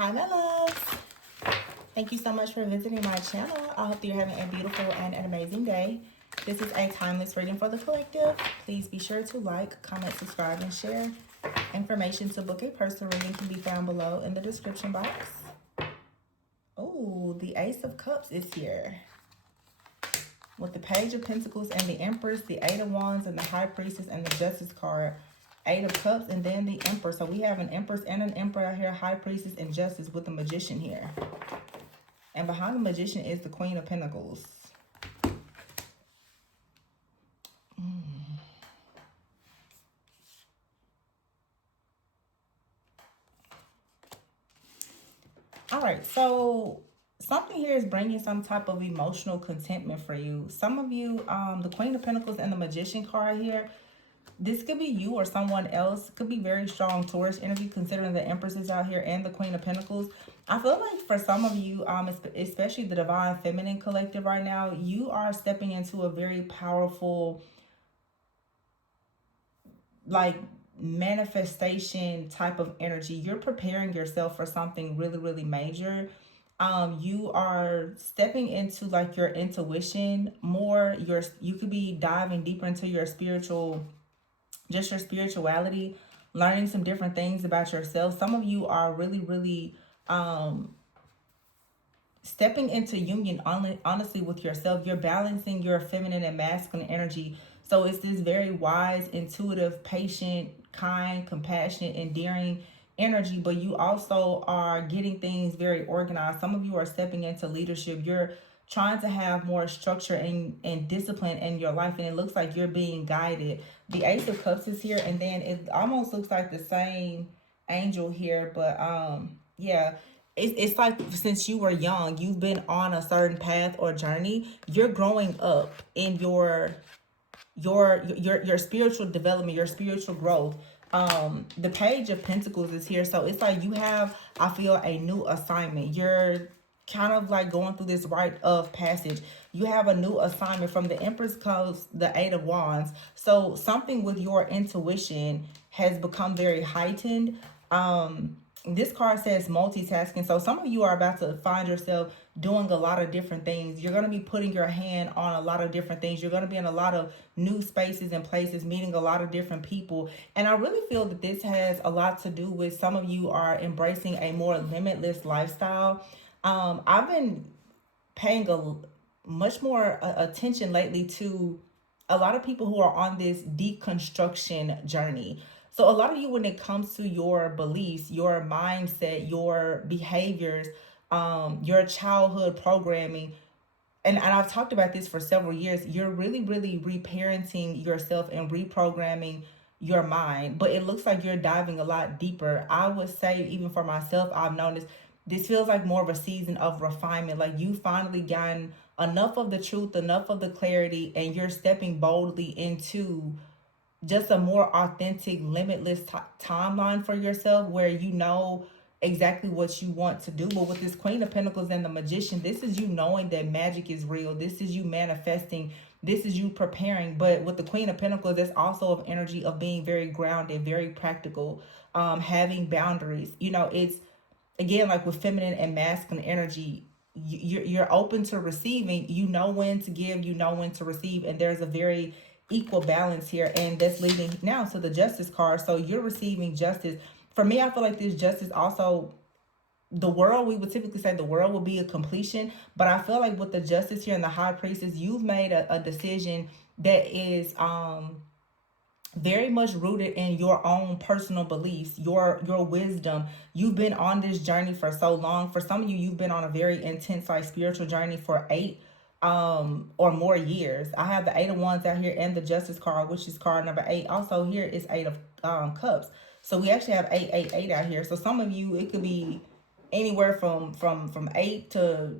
Hi, my loves. Thank you so much for visiting my channel. I hope that you're having a beautiful and an amazing day. This is a timeless reading for the collective. Please be sure to like, comment, subscribe, and share. Information to book a personal reading can be found below in the description box. Oh, the Ace of Cups is here. With the Page of Pentacles and the Empress, the Eight of Wands, and the High Priestess, and the Justice card. Eight of Cups, and then the Emperor. So we have an Empress and an Emperor out here, High Priestess, and Justice with the Magician here. And behind the Magician is the Queen of Pentacles. All right, so something here is bringing some type of emotional contentment for you. Some of you, the Queen of Pentacles and the Magician card here, this could be you or someone else. It could be very strong Taurus energy considering the Empress is out here and the Queen of Pentacles. I feel like for some of you, especially the Divine Feminine Collective right now, you are stepping into a very powerful, like, manifestation type of energy. You're preparing yourself for something really, really major. You are stepping into like your intuition more. You could be diving deeper into your spiritual, just your spirituality, learning some different things about yourself. Some of you are really, really stepping into union honestly with yourself. You're balancing your feminine and masculine energy. So it's this very wise, intuitive, patient, kind, compassionate, endearing energy, but you also are getting things very organized. Some of you are stepping into leadership. You're trying to have more structure and discipline in your life, and it looks like you're being guided. The Ace of Cups is here, and then it almost looks like the same angel here, but yeah, it's like since you were young, you've been on a certain path or journey. You're growing up in your spiritual development, your spiritual growth. The Page of Pentacles is here, so it's like you have, I feel, a new assignment. You're kind of like going through this rite of passage. You have a new assignment. From the Empress comes the Eight of Wands, so something with your intuition has become very heightened. This card says multitasking. So some of you are about to find yourself doing a lot of different things. You're going to be putting your hand on a lot of different things. You're going to be in a lot of new spaces and places, meeting a lot of different people. And I really feel that this has a lot to do with some of you are embracing a more limitless lifestyle. I've been paying a much more attention lately to a lot of people who are on this deconstruction journey. So a lot of you, when it comes to your beliefs, your mindset, your behaviors, your childhood programming, and I've talked about this for several years, you're really, really reparenting yourself and reprogramming your mind. But it looks like you're diving a lot deeper. I would say, even for myself, I've noticed this feels like more of a season of refinement. Like you finally gotten enough of the truth, enough of the clarity, and you're stepping boldly into just a more authentic, limitless timeline for yourself where you know exactly what you want to do. But with this Queen of Pentacles and the Magician, this is you knowing that magic is real. This is you manifesting. This is you preparing. But with the Queen of Pentacles, there's also of energy of being very grounded, very practical, having boundaries. You know, it's again like with feminine and masculine energy. You're open to receiving. You know when to give. You know when to receive, and there's a very equal balance here, and that's leading now to the Justice card. So you're receiving justice. For me, I feel like this justice also, the world, we would typically say the world will be a completion, but I feel like with the Justice here and the High Priestess, you've made a decision that is very much rooted in your own personal beliefs, your wisdom. You've been on this journey for so long. For some of you, you've been on a very intense like spiritual journey for 8 or more years. I have the Eight of Wands out here and the Justice card, which is card number 8. Also here is Eight of Cups. So we actually have 888 out here. So some of you, it could be anywhere from 8 to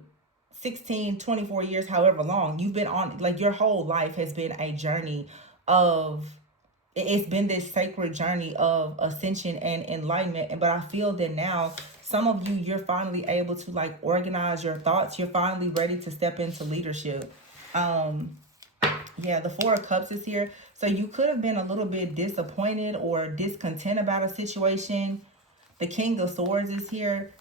16, 24 years, however long you've been on. Like your whole life has been a journey of, it's been this sacred journey of ascension and enlightenment. But I feel that now some of you, you're finally able to like organize your thoughts. You're finally ready to step into leadership. Yeah, the Four of Cups is here. So you could have been a little bit disappointed or discontent about a situation. The King of Swords is here.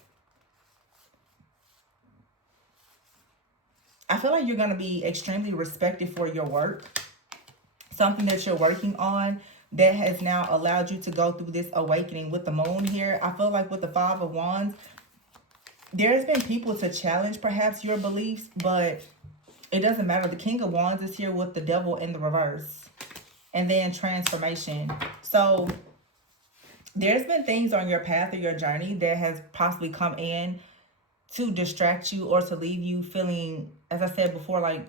I feel like you're going to be extremely respected for your work, something that you're working on that has now allowed you to go through this awakening with the moon here. I feel like with the Five of Wands, there's been people to challenge perhaps your beliefs, but it doesn't matter. The King of Wands is here with the Devil in the reverse. And then transformation. So there's been things on your path or your journey that has possibly come in to distract you or to leave you feeling, as I said before, like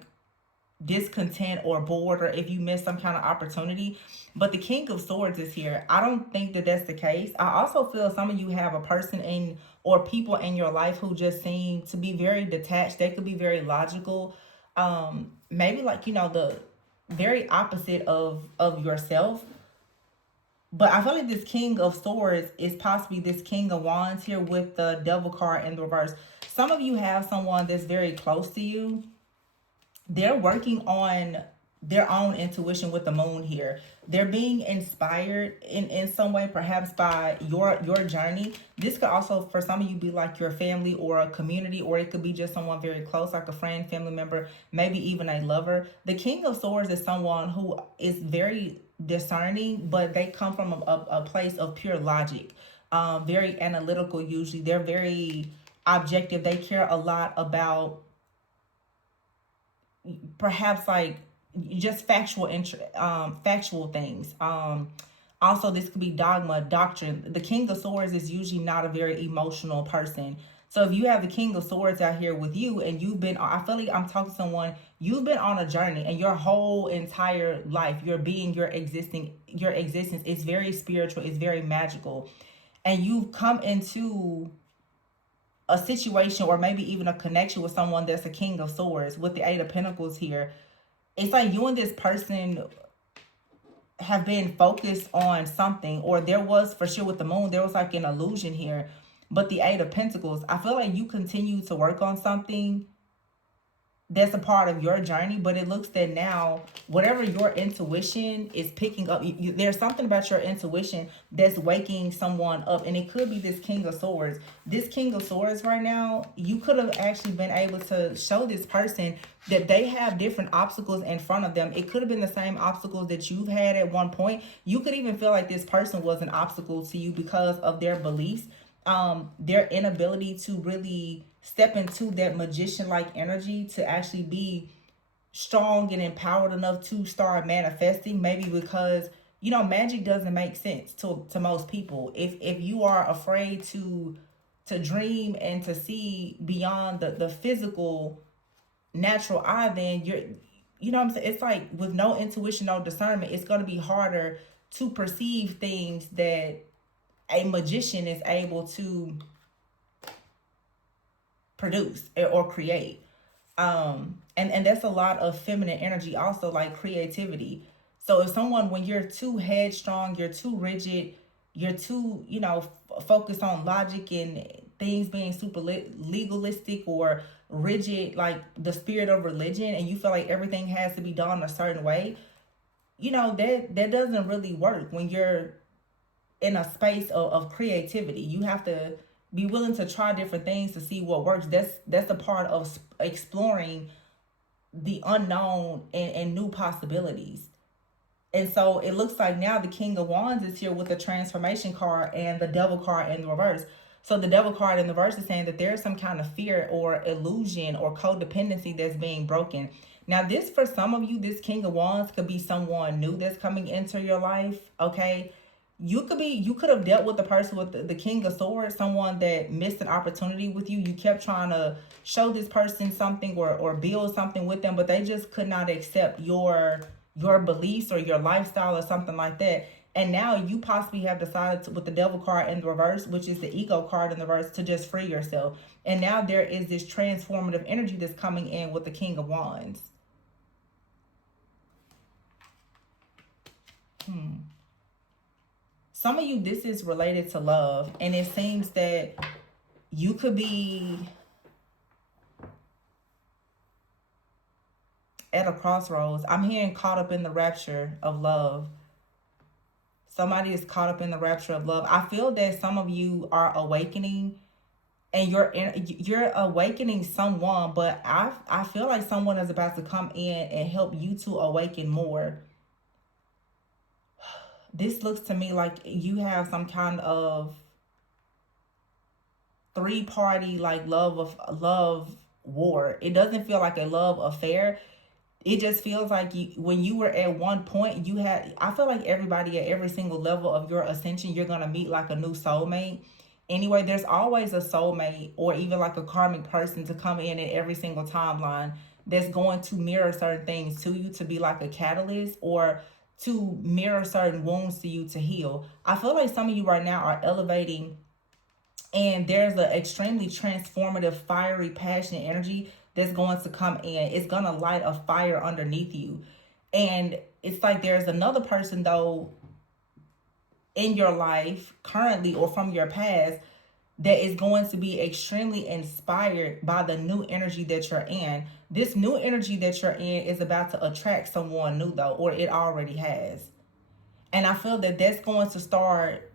discontent or bored, or if you miss some kind of opportunity. But the King of Swords is here. I don't think that that's the case. I also feel some of you have a person in or people in your life who just seem to be very detached. They could be very logical, maybe like, you know, the very opposite of yourself. But I feel like this King of Swords is possibly this King of Wands here with the Devil card in the reverse. Some of you have someone that's very close to you. They're working on their own intuition with the moon here. They're being inspired in some way, perhaps by your journey. This could also, for some of you, be like your family or a community, or it could be just someone very close, like a friend, family member, maybe even a lover. The King of Swords is someone who is very discerning, but they come from a place of pure logic, very analytical usually. They're very objective. They care a lot about perhaps like just factual things. Also, this could be dogma, doctrine. The King of Swords is usually not a very emotional person. So if you have the King of Swords out here with you and you've been, I feel like I'm talking to someone, you've been on a journey and your whole entire life, your being, your existence is very spiritual, it's very magical. And you've come into a situation or maybe even a connection with someone that's a King of Swords with the Eight of Pentacles here. It's like you and this person have been focused on something, or there was, for sure with the moon, there was like an illusion here. But the Eight of Pentacles, I feel like you continue to work on something that's a part of your journey, but it looks that now whatever your intuition is picking up, there's something about your intuition that's waking someone up. And it could be this King of Swords. This King of Swords right now, you could have actually been able to show this person that they have different obstacles in front of them. It could have been the same obstacles that you've had at one point. You could even feel like this person was an obstacle to you because of their beliefs, their inability to really step into that magician-like energy to actually be strong and empowered enough to start manifesting. Maybe because, you know, magic doesn't make sense to most people. If you are afraid to dream and to see beyond the physical natural eye, then you know what I'm saying? It's like with no intuition, no discernment, it's going to be harder to perceive things that a magician is able to produce or create. And that's a lot of feminine energy also, like creativity. So if someone, when you're too headstrong, you're too rigid, you're too, you know, focused on logic and things being super legalistic or rigid, like the spirit of religion, and you feel like everything has to be done a certain way, you know, that doesn't really work. When you're in a space of creativity, you have to be willing to try different things to see what works. That's a part of exploring the unknown and new possibilities. And so it looks like now the King of Wands is here with the transformation card and the Devil card in the reverse. So the Devil card in the reverse is saying that there's some kind of fear or illusion or codependency that's being broken. Now this, for some of you, this King of Wands could be someone new that's coming into your life, okay? You could have dealt with the person with the King of Swords, someone that missed an opportunity with you. You kept trying to show this person something or build something with them, but they just could not accept your beliefs or your lifestyle or something like that. And now you possibly have decided to, with the Devil card in the reverse, which is the Ego card in the reverse, to just free yourself. And now there is this transformative energy that's coming in with the King of Wands. Some of you, this is related to love, and it seems that you could be at a crossroads. I'm hearing caught up in the rapture of love. Somebody is caught up in the rapture of love. I feel that some of you are awakening and you're awakening someone, but I feel like someone is about to come in and help you to awaken more. This looks to me like you have some kind of three-party like love war. It doesn't feel like a love affair. It just feels like when you were at one point, you had, I feel like everybody at every single level of your ascension, you're going to meet like a new soulmate. Anyway, there's always a soulmate or even like a karmic person to come in every single timeline that's going to mirror certain things to you, to be like a catalyst, or to mirror certain wounds to you to heal. I feel like some of you right now are elevating, and there's an extremely transformative, fiery, passionate energy that's going to come in. It's going to light a fire underneath you. And it's like there's another person, though, in your life currently or from your past that is going to be extremely inspired by the new energy that you're in. This new energy that you're in is about to attract someone new, though, or it already has. And I feel that that's going to start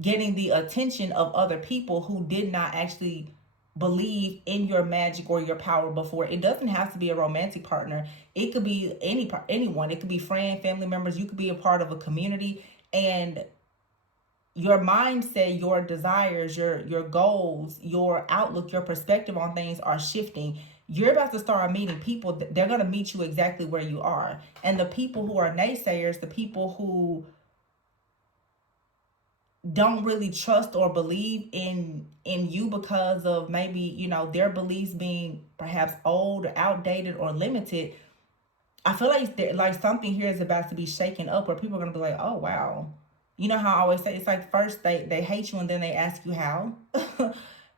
getting the attention of other people who did not actually believe in your magic or your power before. It doesn't have to be a romantic partner. It could be anyone. It could be friend, family members. You could be a part of a community, and your mindset, your desires, your goals, your outlook, your perspective on things are shifting. You're about to start meeting people. They're going to meet you exactly where you are. And the people who are naysayers, the people who don't really trust or believe in you because of maybe, their beliefs being perhaps old or outdated or limited. I feel like something here is about to be shaken up where people are going to be like, oh wow. You know how I always say, it's like first they hate you and then they ask you how.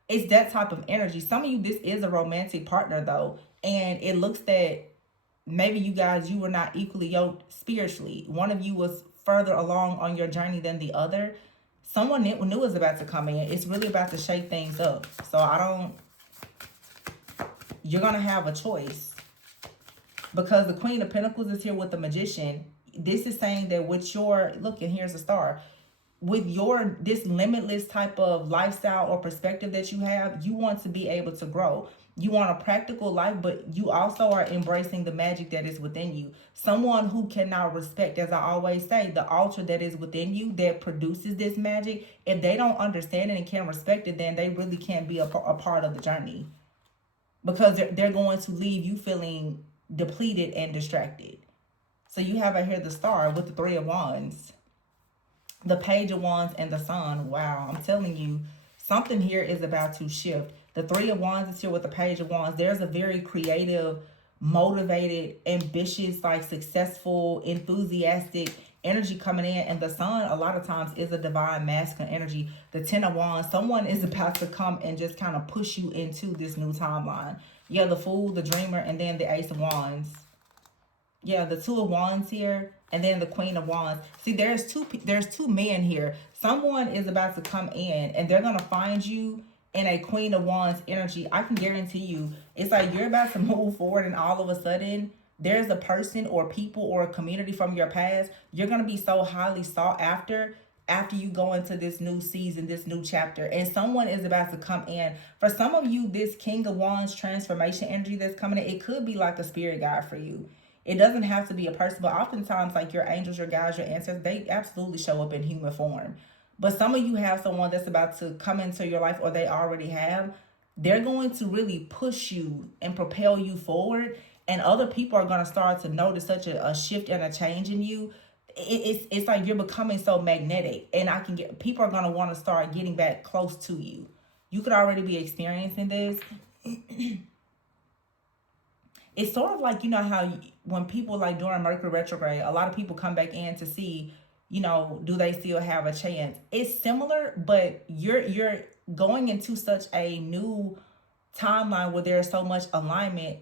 It's that type of energy. Some of you, this is a romantic partner though, and it looks that maybe you were not equally yoked spiritually. One of you was further along on your journey than the other. Someone new is about to come in. It's really about to shake things up. So you're going to have a choice, because the Queen of Pentacles is here with the Magician. This is saying that with your, look, and here's a star, with your this limitless type of lifestyle or perspective that you have, you want to be able to grow. You want a practical life, but you also are embracing the magic that is within you. Someone who cannot respect, as I always say, the altar that is within you that produces this magic, if they don't understand it and can't respect it, then they really can't be a part of the journey, because they're going to leave you feeling depleted and distracted. So you have right here the star with the Three of Wands, the Page of Wands, and the Sun. Wow, I'm telling you, something here is about to shift. The Three of Wands is here with the Page of Wands. There's a very creative, motivated, ambitious, like successful, enthusiastic energy coming in. And the Sun, a lot of times, is a divine masculine energy. The Ten of Wands, someone is about to come and just kind of push you into this new timeline. Yeah, the Fool, the Dreamer, and then the Ace of Wands. Yeah, the Two of Wands here, and then the Queen of Wands. See, there's two men here. Someone is about to come in, and they're gonna find you in a Queen of Wands energy. I can guarantee you, it's like you're about to move forward, and all of a sudden, there's a person or people or a community from your past. You're gonna be so highly sought after you go into this new season, this new chapter, and someone is about to come in. For some of you, this King of Wands transformation energy that's coming in, it could be like a spirit guide for you. It doesn't have to be a person, but oftentimes, like your angels, your guides, your ancestors, they absolutely show up in human form. But some of you have someone that's about to come into your life, or they already have. They're going to really push you and propel you forward. And other people are going to start to notice such a shift and a change in you. It's like you're becoming so magnetic. And people are going to want to start getting back close to you. You could already be experiencing this. It's sort of like, how when people, like during Mercury retrograde, a lot of people come back in to see, do they still have a chance? It's similar, but you're going into such a new timeline where there's so much alignment.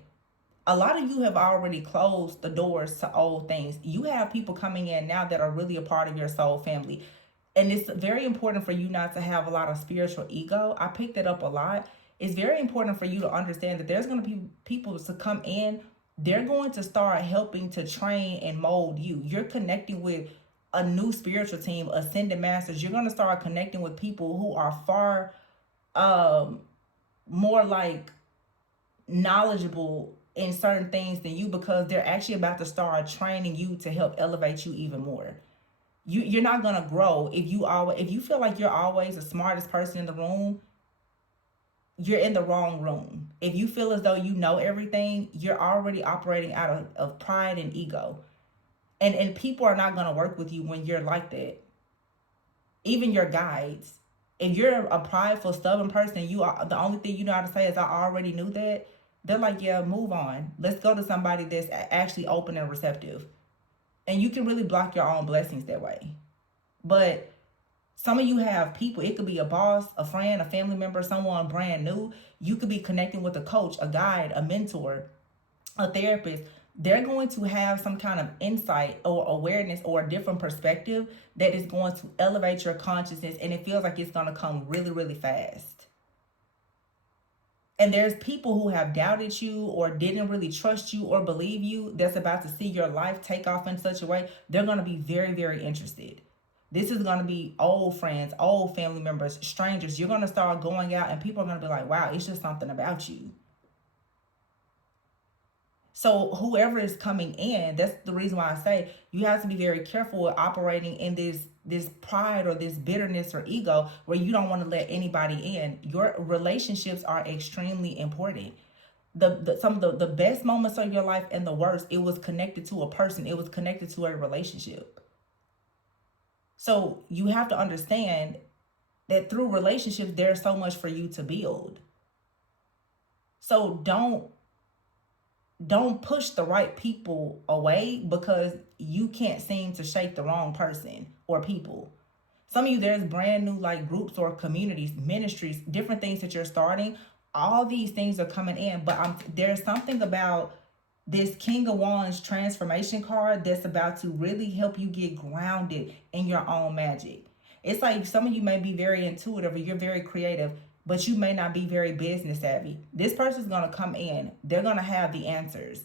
A lot of you have already closed the doors to old things. You have people coming in now that are really a part of your soul family. And it's very important for you not to have a lot of spiritual ego. I picked it up a lot. It's very important for you to understand that there's going to be people to come in. They're going to start helping to train and mold you. You're connecting with a new spiritual team, ascended masters. You're going to start connecting with people who are far more like knowledgeable in certain things than you, because they're actually about to start training you to help elevate you even more. You're not gonna grow if you feel like you're always the smartest person in the room. You're in the wrong room. If you feel as though you know everything, you're already operating out of pride and ego. And people are not gonna work with you when you're like that. Even your guides. If you're a prideful, stubborn person, you are the only thing you know how to say is I already knew that. They're like, yeah, move on. Let's go to somebody that's actually open and receptive. And you can really block your own blessings that way. But some of you have people, it could be a boss, a friend, a family member, someone brand new. You could be connecting with a coach, a guide, a mentor, a therapist. They're going to have some kind of insight or awareness or a different perspective that is going to elevate your consciousness, and it feels like it's going to come really, really fast. And there's people who have doubted you or didn't really trust you or believe you that's about to see your life take off in such a way. They're going to be very, very interested. This is going to be old friends, old family members, strangers. You're going to start going out and people are going to be like, wow, it's just something about you. So whoever is coming in, that's the reason why I say you have to be very careful with operating in this pride or this bitterness or ego where you don't want to let anybody in. Your relationships are extremely important. Some of the best moments of your life and the worst, it was connected to a person. It was connected to a relationship. So you have to understand that through relationships, there's so much for you to build. So don't push the right people away because you can't seem to shake the wrong person or people. Some of you, there's brand new like groups or communities, ministries, different things that you're starting. All these things are coming in, but there's something about this King of Wands transformation card that's about to really help you get grounded in your own magic. It's like some of you may be very intuitive or you're very creative, but you may not be very business savvy. This person's going to come in. They're going to have the answers.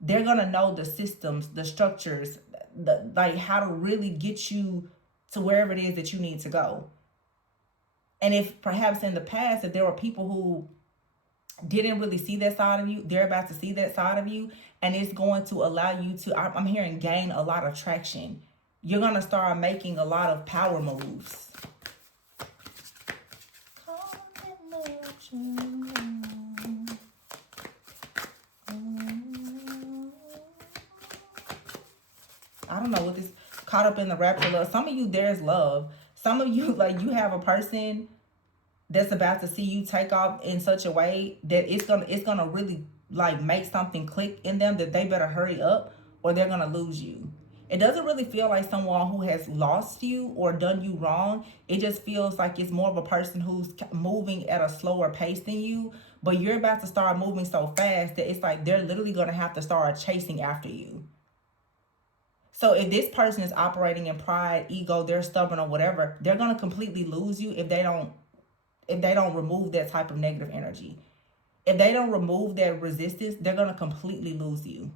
They're going to know the systems, the structures, like how to really get you to wherever it is that you need to go. And if perhaps in the past, if there were people who didn't really see that side of you, they're about to see that side of you. And it's going to allow you to, I'm hearing, gain a lot of traction. You're going to start making a lot of power moves. I don't know what this, caught up in the rapture love. Some of you, there's love. Some of you, like, you have a person that's about to see you take off in such a way that it's gonna really like make something click in them that they better hurry up or they're gonna lose you. It doesn't really feel like someone who has lost you or done you wrong. It just feels like it's more of a person who's moving at a slower pace than you, but you're about to start moving so fast that it's like they're literally gonna have to start chasing after you. So if this person is operating in pride, ego, they're stubborn or whatever, they're gonna completely lose you if they don't remove that type of negative energy. If they don't remove that resistance, they're going to completely lose you.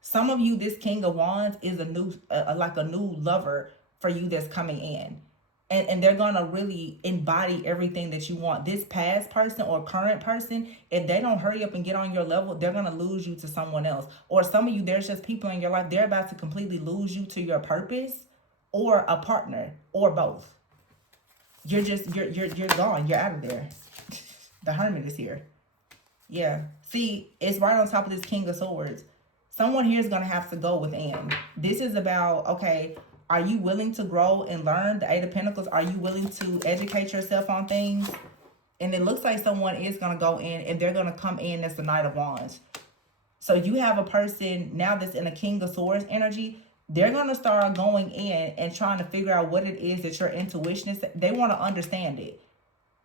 Some of you, this King of Wands is a new lover for you that's coming in. And they're going to really embody everything that you want. This past person or current person, if they don't hurry up and get on your level, they're going to lose you to someone else. Or some of you, there's just people in your life, they're about to completely lose you to your purpose or a partner or both. You're gone. You're out of there. The Hermit is here. Yeah. See, it's right on top of this King of Swords. Someone here is going to have to go within. This is about, okay, are you willing to grow and learn? The Eight of Pentacles, are you willing to educate yourself on things? And it looks like someone is going to go in and they're going to come in as the Knight of Wands. So you have a person now that's in a King of Swords energy. They're going to start going in and trying to figure out what it is that your intuition is. They want to understand it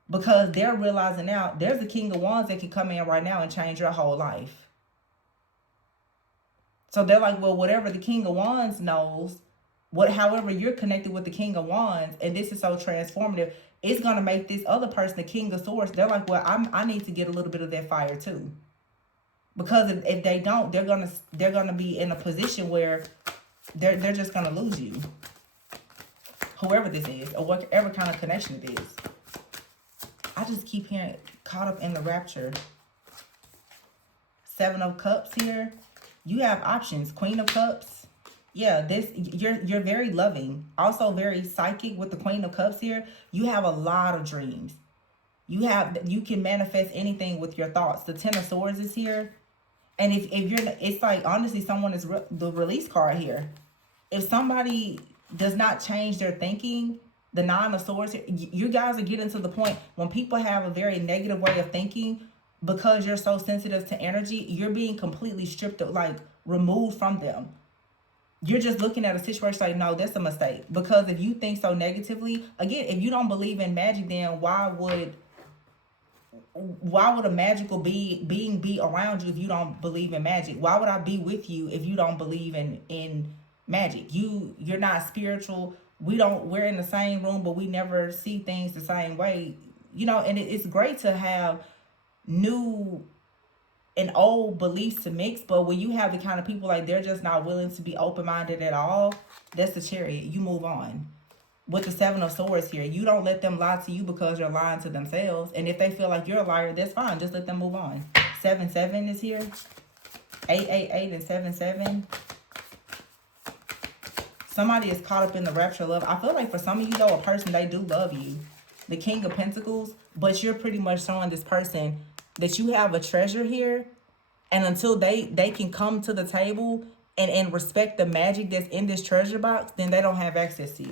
because they're realizing now there's a King of Wands that can come in right now and change your whole life. So they're like, well, whatever the King of Wands knows, however you're connected with the King of Wands, and this is so transformative, it's going to make this other person the King of Swords. They're like, well, I need to get a little bit of that fire too. Because if they don't, they're gonna be in a position where they're just gonna lose you. Whoever this is, or whatever kind of connection it is. I just keep hearing caught up in the rapture. Seven of Cups here. You have options. Queen of Cups. Yeah, this you're very loving. Also very psychic with the Queen of Cups here. You have a lot of dreams. You can manifest anything with your thoughts. The Ten of Swords is here. And if you're, it's like, honestly, someone is the release card here. If somebody does not change their thinking, the Nine of Swords, you guys are getting to the point when people have a very negative way of thinking, because you're so sensitive to energy, you're being completely stripped of, like, removed from them. You're just looking at a situation like, no, that's a mistake. Because if you think so negatively, again, if you don't believe in magic, then why would a magical being be around you if you don't believe in magic? Why would I be with you if you don't believe in magic? You're not spiritual. We're in the same room, but we never see things the same way. And it's great to have new and old beliefs to mix, but when you have the kind of people like they're just not willing to be open-minded at all, that's the Chariot. You move on. With the Seven of Swords here, you don't let them lie to you because you're lying to themselves. And if they feel like you're a liar, that's fine. Just let them move on. 7-7 is here. 8-8-8 and 7-7. Somebody is caught up in the rapture of love. I feel like for some of you, though, a person, they do love you. The King of Pentacles, but you're pretty much showing this person that you have a treasure here. And until they can come to the table and respect the magic that's in this treasure box, then they don't have access to you.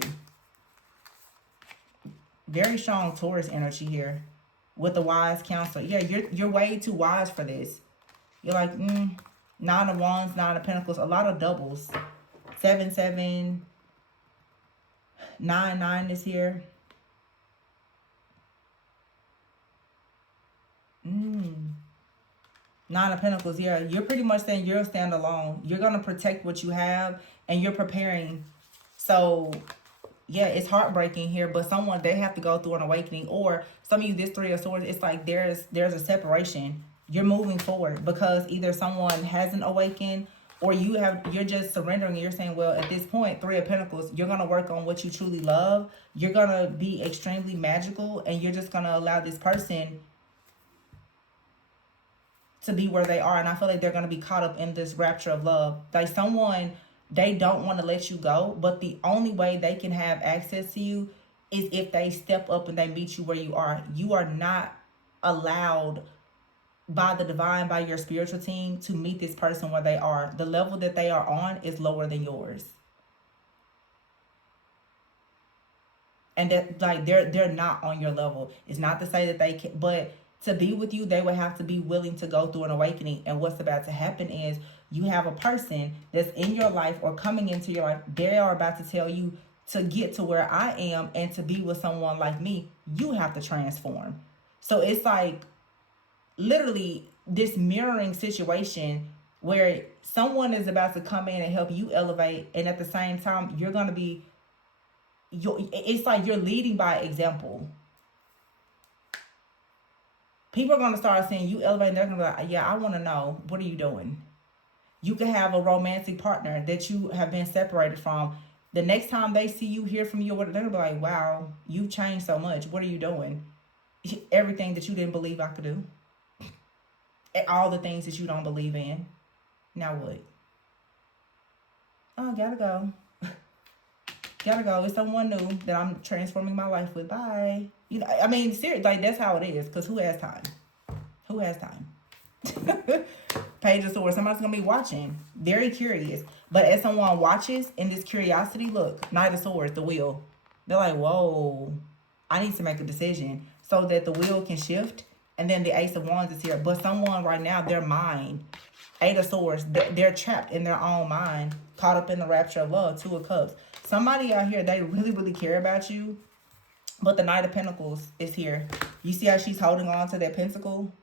Very strong Taurus energy here with the wise counselor. Yeah, you're way too wise for this. You're like, Nine of Wands, Nine of Pentacles, a lot of doubles. 7-7, 9-9 is here. Nine of Pentacles, yeah. You're pretty much saying you'll stand alone. You're going to protect what you have, and you're preparing. So, yeah, it's heartbreaking here, but they have to go through an awakening. Or some of you, this Three of Swords, it's like there's a separation. You're moving forward because either someone hasn't awakened, or you're just surrendering and you're saying, well, at this point, Three of Pentacles, you're going to work on what you truly love. You're going to be extremely magical, and you're just going to allow this person to be where they are. And I feel like they're going to be caught up in this rapture of love. Like someone, they don't want to let you go, but the only way they can have access to you is if they step up and they meet you where you are. You are not allowed by the divine, by your spiritual team, to meet this person where they are. The level that they are on is lower than yours. And that, like, they're not on your level. It's not to say that they can, but to be with you, they would have to be willing to go through an awakening. And what's about to happen is you have a person that's in your life or coming into your life. They are about to tell you, to get to where I am and to be with someone like me, you have to transform. So it's like literally this mirroring situation where someone is about to come in and help you elevate. And at the same time, you're going to be, it's like you're leading by example. People are going to start seeing you elevate, and they're going to be like, yeah, I want to know, what are you doing? You can have a romantic partner that you have been separated from. The next time they see you, hear from you, they're going to be like, wow, you've changed so much. What are you doing? Everything that you didn't believe I could do. All the things that you don't believe in. Now what? Oh, gotta go. Gotta go. It's someone new that I'm transforming my life with. Bye. You know, I mean, seriously, like, that's how it is. Because who has time? Who has time? Page of Swords. Somebody's going to be watching. Very curious. But as someone watches in this curiosity, look, Knight of Swords, the wheel. They're like, whoa, I need to make a decision so that the wheel can shift. And then the Ace of Wands is here. But someone right now, their mind, Eight of Swords, they're trapped in their own mind, caught up in the rapture of love. Two of Cups. Somebody out here, they really, really care about you. But the Knight of Pentacles is here. You see how she's holding on to that pentacle?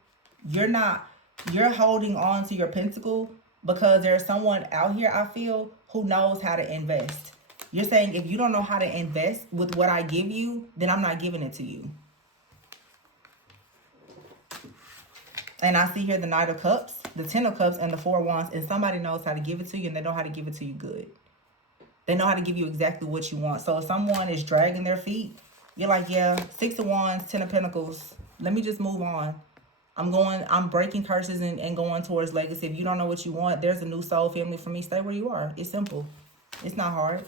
You're holding on to your pentacle because there's someone out here, I feel, who knows how to invest. You're saying, if you don't know how to invest with what I give you, then I'm not giving it to you. And I see here the Knight of Cups, the Ten of Cups, and the Four of Wands. And somebody knows how to give it to you, and they know how to give it to you good. They know how to give you exactly what you want. So if someone is dragging their feet, You're like, yeah, Six of Wands, Ten of Pentacles. Let me just move on. I'm breaking curses and going towards legacy. If you don't know what you want, there's a new soul family for me. Stay where you are. It's simple. It's not hard.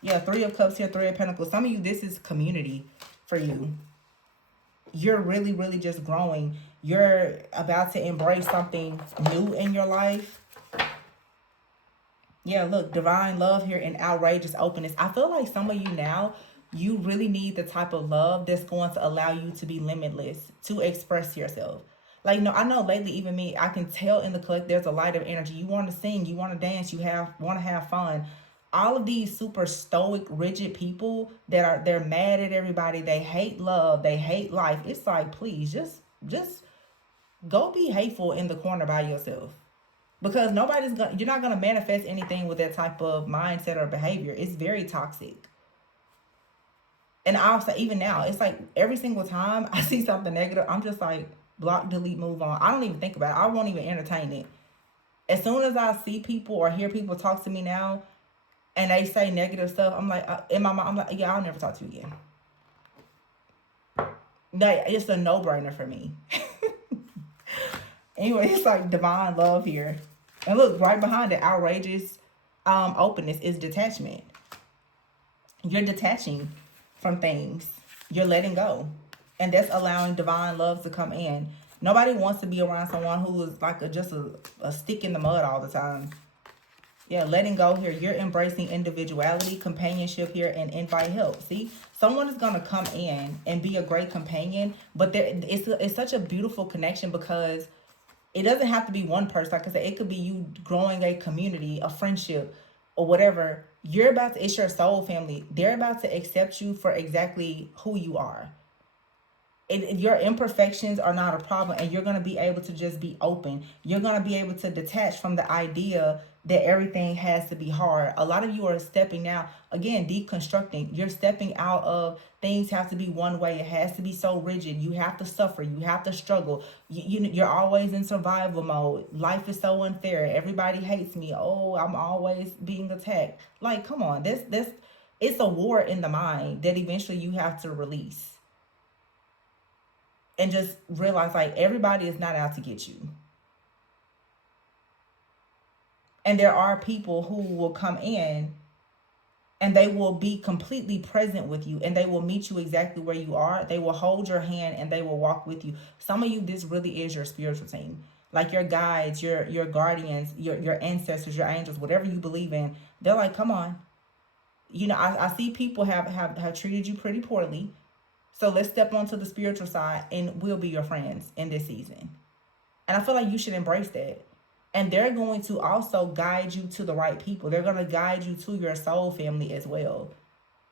Yeah, Three of Cups here, Three of Pentacles. Some of you, this is community for you. You're really, really just growing. You're about to embrace something new in your life. Yeah, look, divine love here and outrageous openness. I feel like some of you now, you really need the type of love that's going to allow you to be limitless, to express yourself. Like, no, I know lately, even me, I can tell in the collect there's a light of energy. You want to sing, you want to dance, want to have fun. All of these super stoic, rigid people they're mad at everybody. They hate love. They hate life. It's like, please, just go be hateful in the corner by yourself, because you're not gonna manifest anything with that type of mindset or behavior. It's very toxic. And I'll say, even now, it's like every single time I see something negative, I'm just like, block, delete, move on. I don't even think about it. I won't even entertain it. As soon as I see people or hear people talk to me now and they say negative stuff, I'm like, in my mind, I'm like, yeah, I'll never talk to you again. Like, it's a no-brainer for me. Anyway, it's like divine love here. And look, right behind it, outrageous openness is detachment. You're detaching from things. You're letting go. And that's allowing divine love to come in. Nobody wants to be around someone who is like just a stick in the mud all the time. Yeah, letting go here. You're embracing individuality, companionship here, and invite help. See, someone is going to come in and be a great companion, but it's such a beautiful connection, because it doesn't have to be one person. Like I said, it could be you growing a community, a friendship, or whatever. It's your soul family. They're about to accept you for exactly who you are. Your imperfections are not a problem, and you're going to be able to just be open. You're going to be able to detach from the idea that everything has to be hard. A lot of you are stepping out, again, deconstructing. You're stepping out of things have to be one way. It has to be so rigid. You have to suffer. You have to struggle. You're always in survival mode. Life is so unfair. Everybody hates me. Oh, I'm always being attacked. Like, come on. It's a war in the mind that eventually you have to release. And just realize, like, everybody is not out to get you. And there are people who will come in and they will be completely present with you, and they will meet you exactly where you are. They will hold your hand and they will walk with you. Some of you, this really is your spiritual team. Like your guides, your guardians, your ancestors, your angels, whatever you believe in. They're like, come on. You know, I see people have treated you pretty poorly. So let's step onto the spiritual side and we'll be your friends in this season. And I feel like you should embrace that. And they're going to also guide you to the right people. They're going to guide you to your soul family as well.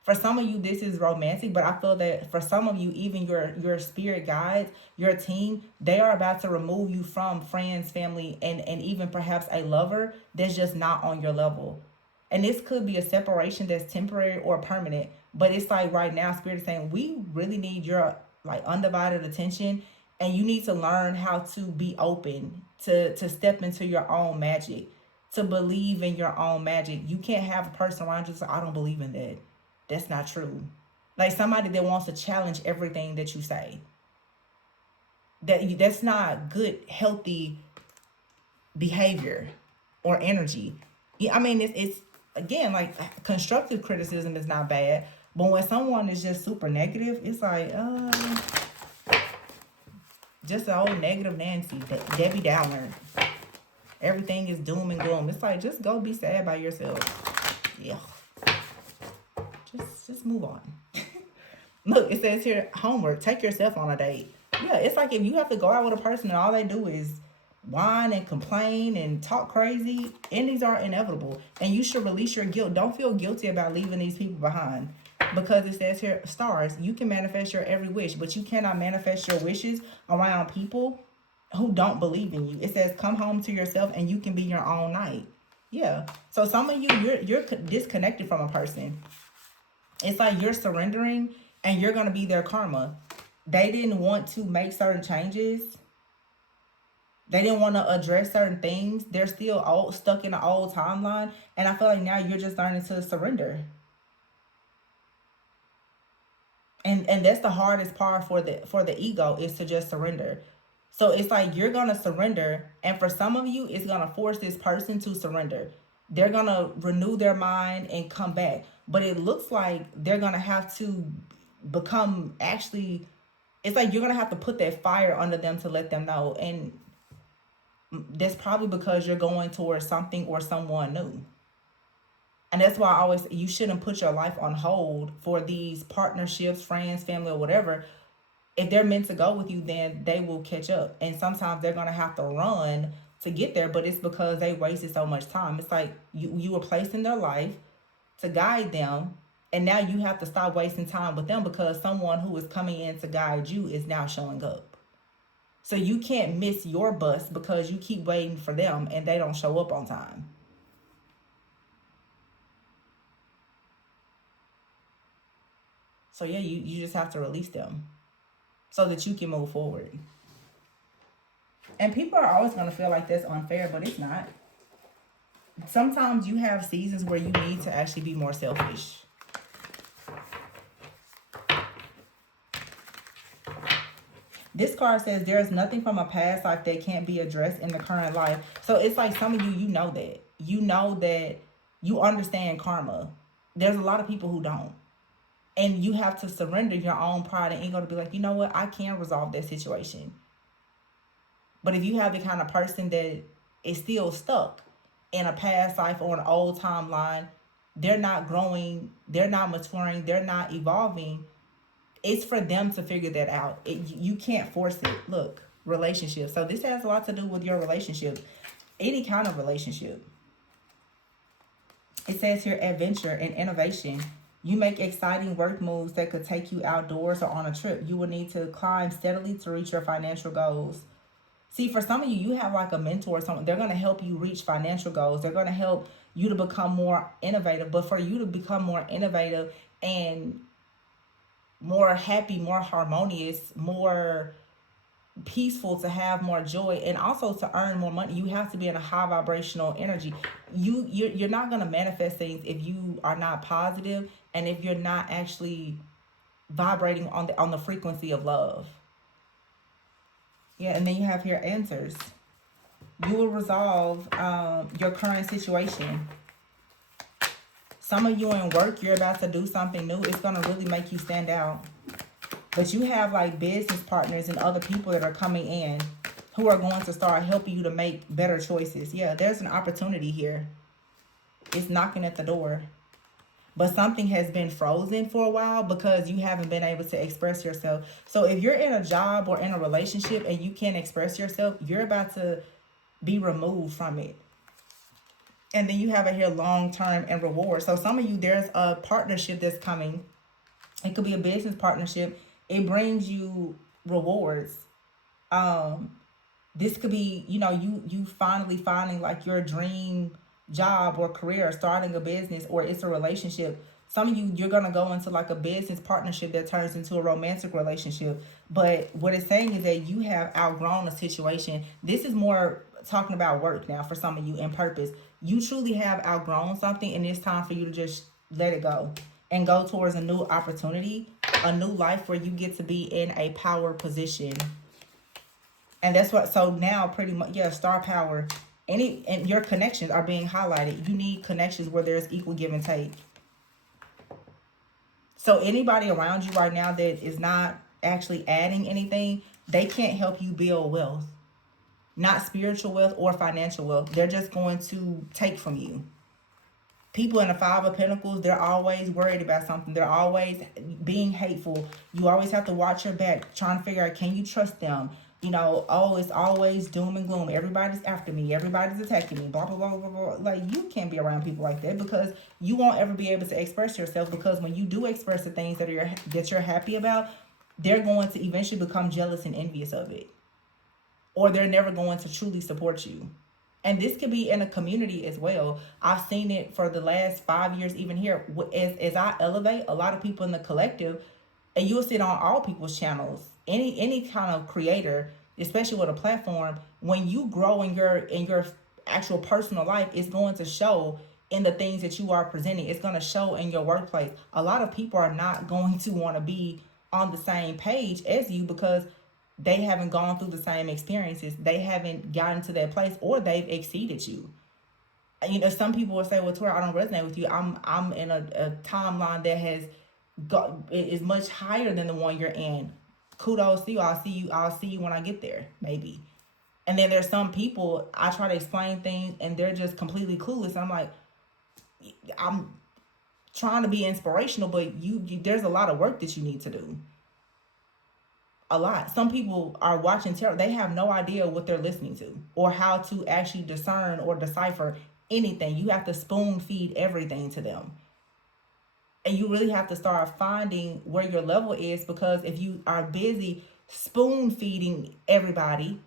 For some of you, this is romantic, but I feel that for some of you, even your spirit guides, your team, they are about to remove you from friends, family, and even perhaps a lover that's just not on your level. And this could be a separation that's temporary or permanent. But it's like right now, Spirit is saying, we really need your like undivided attention. And you need to learn how to be open, to step into your own magic, to believe in your own magic. You can't have a person around you say, I don't believe in that. That's not true. Like somebody that wants to challenge everything that you say. That's not good, healthy behavior or energy. I mean, it's again, like constructive criticism is not bad, but when someone is just super negative, it's like just an old negative Nancy, Debbie Downer. Everything is doom and gloom. It's like, just go be sad by yourself. Yeah, just move on. Look, it says here, homework, take yourself on a date. Yeah, it's like if you have to go out with a person and all they do is whine and complain and talk crazy, endings are inevitable. And you should release your guilt. Don't feel guilty about leaving these people behind. Because it says here, stars, you can manifest your every wish, but you cannot manifest your wishes around people who don't believe in you. It says, come home to yourself and you can be your own knight. Yeah. So some of you, you're disconnected from a person. It's like you're surrendering and you're going to be their karma. They didn't want to make certain changes. They didn't want to address certain things. They're still stuck in the old timeline. And I feel like now you're just learning to surrender. And that's the hardest part for the ego, is to just surrender. So it's like you're gonna surrender, and for some of you, it's gonna force this person to surrender. They're gonna renew their mind and come back, but it looks like they're gonna have to become actually. It's like you're gonna have to put that fire under them to let them know, and that's probably because you're going towards something or someone new. And that's why I always, you shouldn't put your life on hold for these partnerships, friends, family, or whatever. If they're meant to go with you, then they will catch up. And sometimes they're gonna have to run to get there, but it's because they wasted so much time. It's like you were placed in their life to guide them, and now you have to stop wasting time with them because someone who is coming in to guide you is now showing up. So you can't miss your bus because you keep waiting for them and they don't show up on time. So yeah, you just have to release them so that you can move forward. And people are always going to feel like that's unfair, but it's not. Sometimes you have seasons where you need to actually be more selfish. This card says there is nothing from a past life that can't be addressed in the current life. So it's like some of you, you know that. You know that you understand karma. There's a lot of people who don't. And you have to surrender your own pride and ego to be like, you know what, I can resolve that situation. But if you have the kind of person that is still stuck in a past life or an old timeline, they're not growing, they're not maturing, they're not evolving. It's for them to figure that out. You can't force it. Look, relationships. So this has a lot to do with your relationship, any kind of relationship. It says here, adventure and innovation. You make exciting work moves that could take you outdoors or on a trip. You will need to climb steadily to reach your financial goals. See, for some of you, you have like a mentor or something. They're going to help you reach financial goals. They're going to help you to become more innovative. But for you to become more innovative and more happy, more harmonious, more peaceful, to have more joy, and also to earn more money, you have to be in a high vibrational energy. You're not going to manifest things if you are not positive and if you're not actually vibrating on the frequency of love. Yeah, and then you have here answers. You will resolve your current situation. Some of you in work, you're about to do something new. It's going to really make you stand out. But you have like business partners and other people that are coming in who are going to start helping you to make better choices. Yeah, there's an opportunity here. It's knocking at the door. But something has been frozen for a while because you haven't been able to express yourself. So if you're in a job or in a relationship and you can't express yourself, you're about to be removed from it. And then you have it here, long term and reward. So some of you, there's a partnership that's coming. It could be a business partnership. It brings you rewards. This could be, you finally finding like your dream job or career, starting a business, or it's a relationship. Some of you, you're going to go into like a business partnership that turns into a romantic relationship. But what it's saying is that you have outgrown a situation. This is more talking about work now for some of you, and purpose. You truly have outgrown something, and it's time for you to just let it go and go towards a new opportunity, a new life where you get to be in a power position. And that's what, so now pretty much, yeah, star power. And your connections are being highlighted. You need connections where there's equal give and take. So anybody around you right now that is not actually adding anything, they can't help you build wealth. Not spiritual wealth or financial wealth. They're just going to take from you. People in the Five of Pentacles, they're always worried about something. They're always being hateful. You always have to watch your back, trying to figure out, can you trust them? Oh, it's always doom and gloom. Everybody's after me. Everybody's attacking me. Blah, blah, blah, blah, blah. Like, you can't be around people like that because you won't ever be able to express yourself, because when you do express the things that you're happy about, they're going to eventually become jealous and envious of it. Or they're never going to truly support you. And this could be in a community as well. I've seen it for the last 5 years, even here. As I elevate, a lot of people in the collective, and you'll see it on all people's channels, any kind of creator, especially with a platform, when you grow in your actual personal life, it's going to show in the things that you are presenting. It's going to show in your workplace. A lot of people are not going to want to be on the same page as you because they haven't gone through the same experiences. They haven't gotten to that place, or they've exceeded you. Some people will say, "Well, Tori, I don't resonate with you. I'm in a timeline that has got is much higher than the one you're in. Kudos to you. I'll see you. I'll see you when I get there, maybe." And then there's some people I try to explain things and they're just completely clueless. I'm like, I'm trying to be inspirational, but there's a lot of work that you need to do. A lot. Some people are watching tarot. They have no idea what they're listening to or how to actually discern or decipher anything. You have to spoon feed everything to them. And you really have to start finding where your level is, because if you are busy spoon feeding everybody,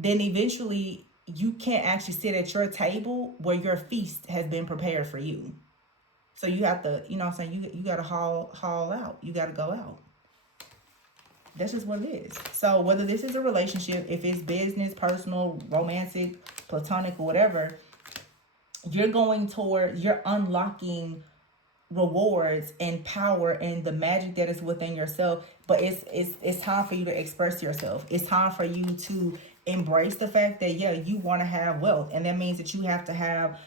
then eventually you can't actually sit at your table where your feast has been prepared for you. So you have to, you know what I'm saying, you got to haul out. You got to go out. That's just what it is. So whether this is a relationship, if it's business, personal, romantic, platonic, or whatever, you're unlocking rewards and power and the magic that is within yourself. But it's time for you to express yourself. It's time for you to embrace the fact that, yeah, you want to have wealth, and that means that you have to have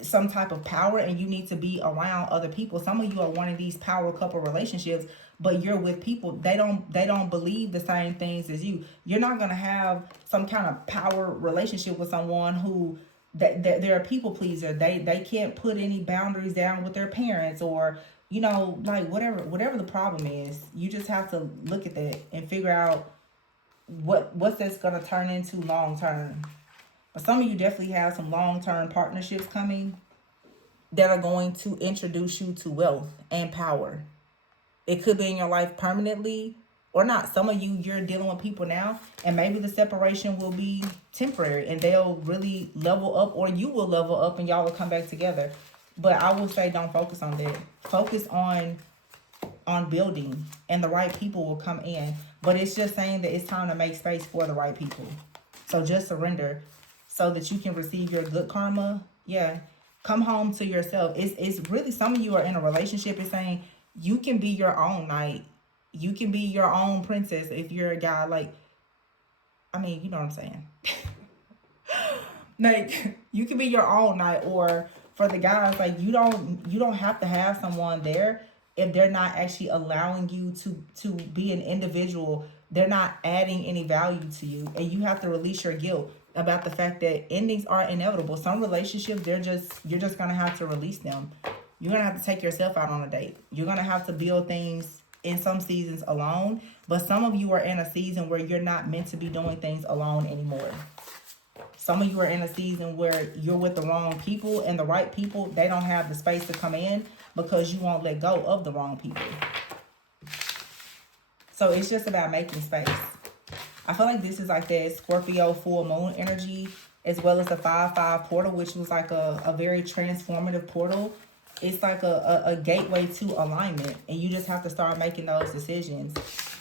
some type of power, and you need to be around other people. Some of you are wanting these power couple relationships, but you're with people, they don't believe the same things as you. You're not going to have some kind of power relationship with someone who that they're a people pleaser. They can't put any boundaries down with their parents, or like whatever the problem is. You just have to look at that and figure out what's that's going to turn into long term. But some of you definitely have some long-term partnerships coming that are going to introduce you to wealth and power. It could be in your life permanently or not. Some of you, you're dealing with people now, and maybe the separation will be temporary and they'll really level up, or you will level up and y'all will come back together. But I will say, don't focus on that. Focus on building, and the right people will come in. But it's just saying that it's time to make space for the right people. So just surrender so that you can receive your good karma. Yeah. Come home to yourself. It's really, some of you are in a relationship. It's saying you can be your own knight. You can be your own princess if you're a guy. Like, I mean, you know what I'm saying? Like, you can be your own knight. Or for the guys, like, you don't have to have someone there if they're not actually allowing you to be an individual. They're not adding any value to you, and you have to release your guilt about the fact that endings are inevitable. Some relationships, you're just gonna have to release them. You're gonna have to take yourself out on a date. You're gonna have to build things in some seasons alone, but some of you are in a season where you're not meant to be doing things alone anymore. Some of you are in a season where you're with the wrong people, and the right people, they don't have the space to come in because you won't let go of the wrong people. So it's just about making space. I feel like this is like that Scorpio full moon energy, as well as the 5/5 portal, which was like a very transformative portal. It's like a gateway to alignment, and you just have to start making those decisions.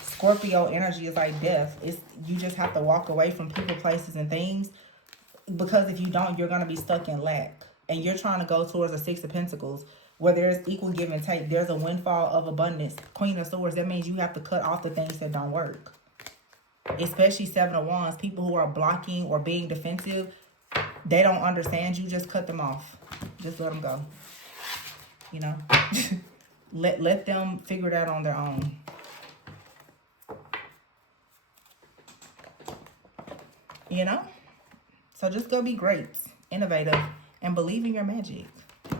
Scorpio energy is like death. You just have to walk away from people, places, and things, because if you don't, you're going to be stuck in lack. And you're trying to go towards a 6 of Pentacles, where there's equal give and take. There's a windfall of abundance. Queen of Swords, that means you have to cut off the things that don't work. Especially 7 of Wands, people who are blocking or being defensive, they don't understand you. Just cut them off. Just let them go. Let them figure it out on their own. So just go be great, innovative, and believe in your magic.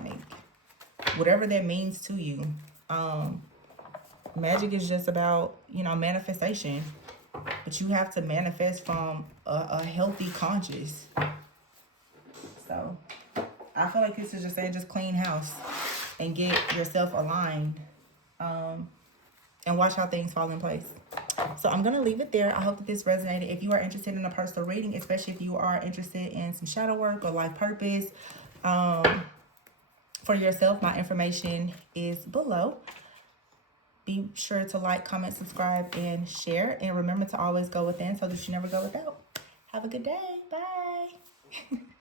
Like, whatever that means to you. Magic is just about, manifestation. But you have to manifest from a healthy conscious. So I feel like this is just saying, just clean house and get yourself aligned, and watch how things fall in place. So I'm going to leave it there. I hope that this resonated. If you are interested in a personal reading, especially if you are interested in some shadow work or life purpose for yourself, my information is below. Be sure to like, comment, subscribe, and share. And remember to always go within so that you never go without. Have a good day. Bye.